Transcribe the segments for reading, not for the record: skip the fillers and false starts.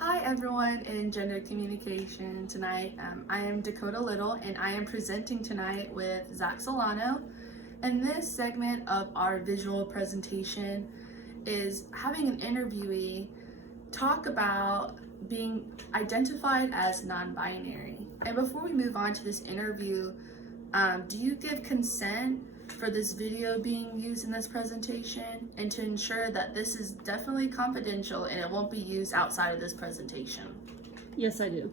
Hi everyone in gender communication tonight. I am Dakota Little and I am presenting tonight with Zach Solano. And this segment of our visual presentation is having an interviewee talk about being identified as non-binary. And before we move on to this interview, do you give consent for this video being used in this presentation and to ensure that this is definitely confidential and it won't be used outside of this presentation? Yes, I do.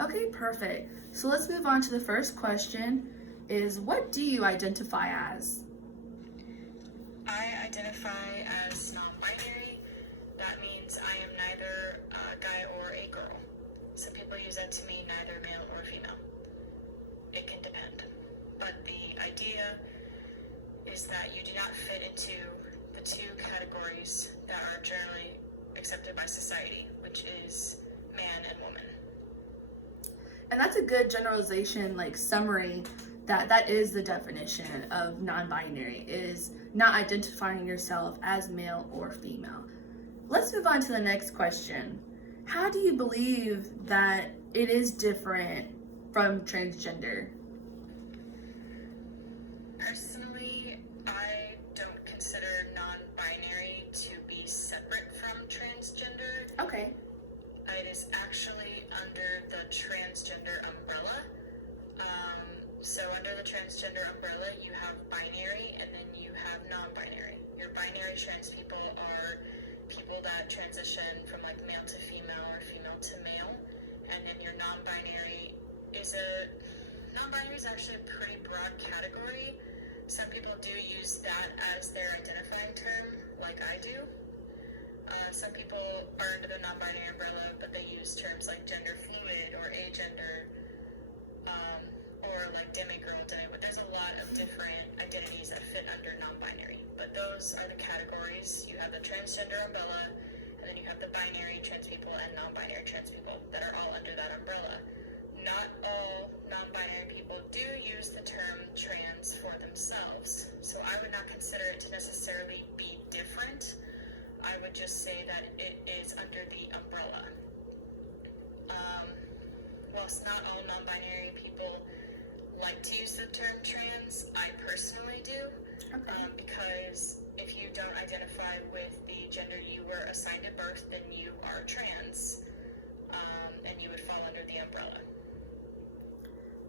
Okay, perfect. So let's move on to the first question is, what do you identify as? I identify as non-binary. That means I am neither a guy or a girl. Some people use that to mean neither male or female. It can depend. But the idea is that you do not fit into the two categories that are generally accepted by society, which is man and woman. And that's a good generalization, like summary, that is the definition of non-binary, is not identifying yourself as male or female. Let's move on to the next question. How do you believe that it is different from transgender? Personally, I don't consider non-binary to be separate from transgender. Okay. It is actually under the transgender umbrella. So under the transgender umbrella, you have binary and then you have non-binary. Your binary trans people are people that transition from like male to female or female to male. And then your non-binary is actually a pretty broad category. Some people do use that as their identifying term, like I do. Some people are under the non-binary umbrella, but they use terms like gender fluid or agender, or like demigirl, but there's a lot of different identities that fit under non-binary. But those are the categories. You have the transgender umbrella, and then you have the binary trans people and non-binary trans people that are all under that umbrella. Not all non-binary people do use the term trans for themselves, so I would not consider it to necessarily be different. I would just say that it is under the umbrella. Whilst not all non-binary people like to use the term trans, I personally do. Okay. Because if you don't identify with the gender you were assigned at birth, then you are trans, and you would fall under the umbrella.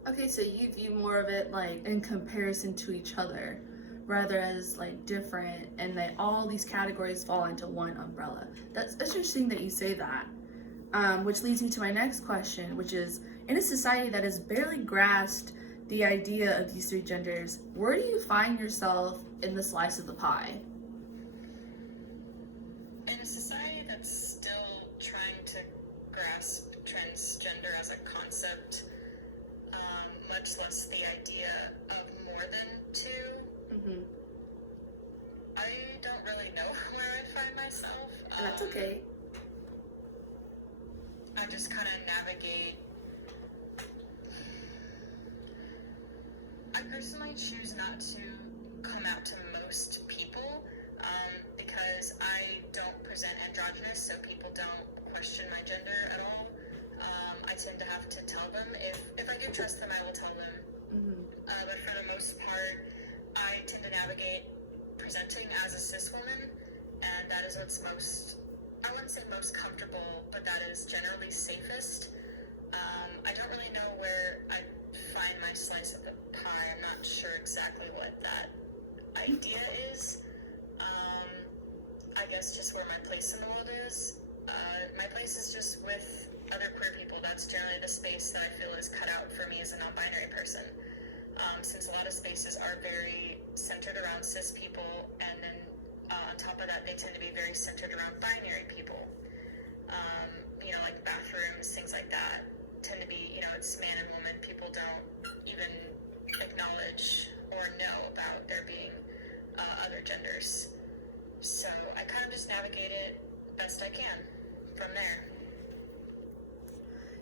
Okay, so you view more of it like in comparison to each other rather as like different, and that all these categories fall into one umbrella. That's interesting that you say that, which leads me to my next question, which is, in a society that has barely grasped the idea of these three genders, where do you find yourself in the slice of the pie? In a society that's still trying to grasp transgender as a concept, much less the idea of more than two, I don't really know where I find myself. And that's okay. I just kind of navigate. I personally choose not to come out to most people because I don't present androgynous, so people don't question my gender at all. I tend to have to tell them. If I do trust them, I will tell them. But for the most part, I tend to navigate presenting as a cis woman, and that is what's most, I wouldn't say most comfortable, but that is generally safest. I don't really know where I find my slice of the pie. I'm not sure exactly what that idea is. I guess just where my place in the world is. My place is just with other queer people. That's generally the space that I feel is cut out for me as a non-binary person. Since a lot of spaces are very centered around cis people, and then on top of that, they tend to be very centered around binary people. Like bathrooms, things like that, tend to be, it's man and woman. People don't even acknowledge or know about there being other genders. So I kind of just navigate it best I can from there.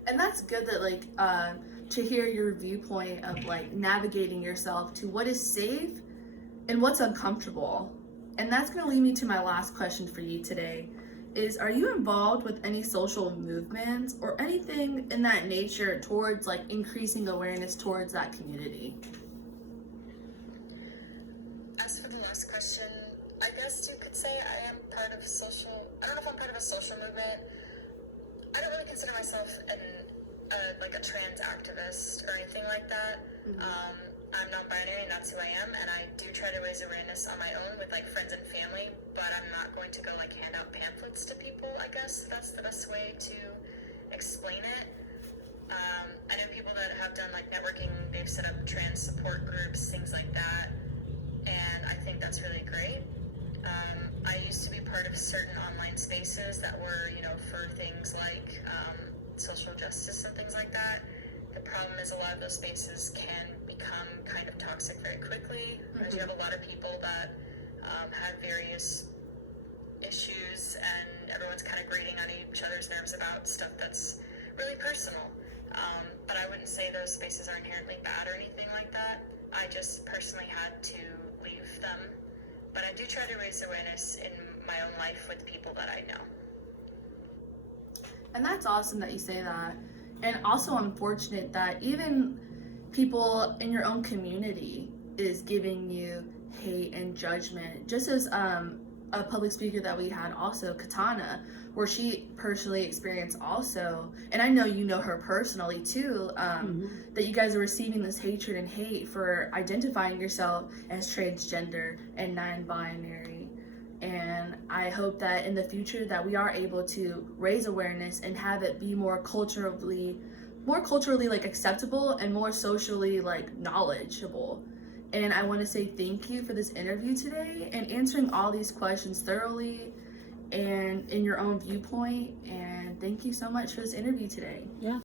And that's good that to hear your viewpoint of like navigating yourself to what is safe and what's uncomfortable. And that's going to lead me to my last question for you today, is, are you involved with any social movements or anything in that nature towards like increasing awareness towards that community? As for the last question, I guess you could say I am part of I don't know if I'm part of a social movement. I don't really consider myself like a trans activist or anything like that. I'm non-binary and that's who I am, and I do try to raise awareness on my own with like friends and family, but I'm not going to go like hand out pamphlets to people. I guess that's the best way to explain it. I know people that have done like networking, they've set up trans support groups, things like that, and I think that's really great. I used to be part of certain online spaces that were, for things like social justice and things like that. The problem is a lot of those spaces can become kind of toxic very quickly, because you have a lot of people that have various issues, and everyone's kind of grating on each other's nerves about stuff that's really personal. But I wouldn't say those spaces are inherently bad or anything like that. I just personally had to leave them. But I do try to raise awareness in my own life with people that I know. And that's awesome that you say that. And also unfortunate that even people in your own community is giving you hate and judgment. Just as a public speaker that we had also, Katana, where she personally experienced also, and I know you know her personally too, that you guys are receiving this hatred and hate for identifying yourself as transgender and non-binary. And I hope that in the future that we are able to raise awareness and have it be more culturally like acceptable and more socially like knowledgeable. And I want to say thank you for this interview today and answering all these questions thoroughly and in your own viewpoint. And thank you so much for this interview today. Yeah.